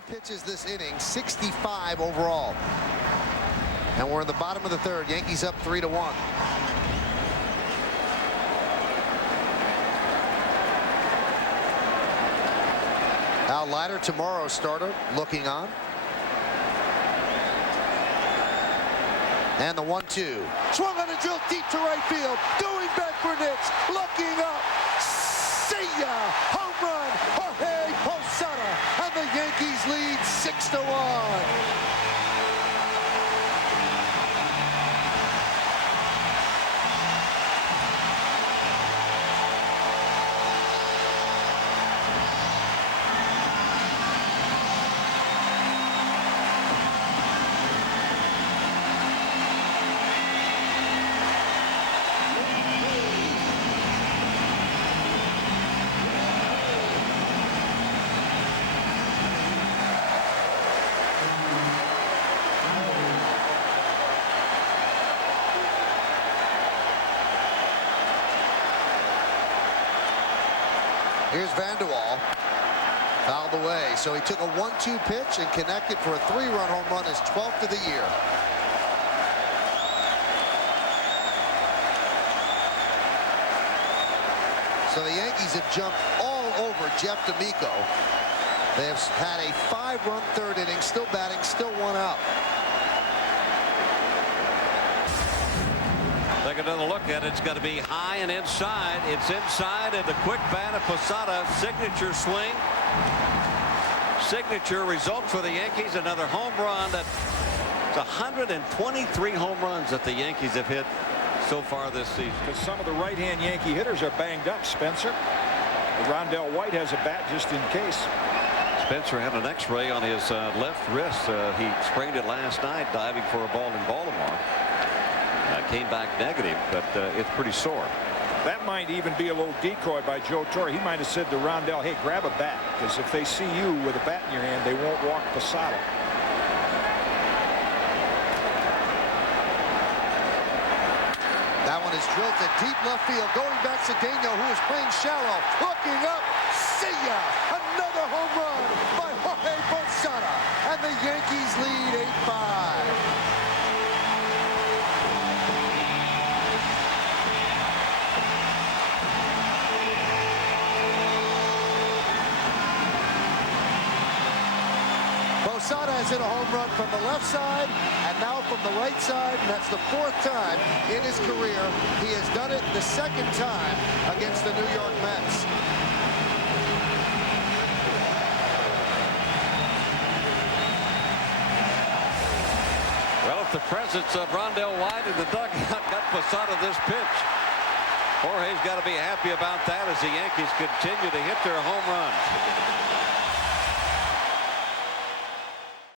30 pitches this inning, 65 overall. And we're in the bottom of the third. Yankees up 3-1. Al Leiter, tomorrow's starter, looking on. And the 1-2. Swung on a drill deep to right field. Doing back for Nix. Looking up. See ya! Home run! Jorge Posada. And the Yankees lead 6-1. Here's Vanderwall, fouled away. So he took a 1-2 pitch and connected for a 3-run home run, his 12th of the year. So the Yankees have jumped all over Jeff D'Amico. They have had a 5-run third inning, still batting, still one out. Take another look at it. It's got to be high and inside. It's inside, and the quick bat of Posada. Signature swing. Signature result for the Yankees. Another home run. That's 123 home runs that the Yankees have hit so far this season. Because some of the right-hand Yankee hitters are banged up, Spencer. Rondell White has a bat just in case. Spencer had an X-ray on his left wrist. He sprained it last night diving for a ball in Baltimore. Came back negative, but it's pretty sore. That might even be a little decoy by Joe Torre. He might have said to Rondell, hey, grab a bat, because if they see you with a bat in your hand, they won't walk Posada. That one is drilled to deep left field. Going back to Daniel, who is playing shallow. Looking up. See ya! Another home run by Jorge Posada. And the Yankees lead 8-5. Posada has hit a home run from the left side and now from the right side, and that's the 4th time in his career. He has done it the 2nd time against the New York Mets. Well, if the presence of Rondell White in the dugout got Posada this pitch, Jorge's got to be happy about that as the Yankees continue to hit their home runs.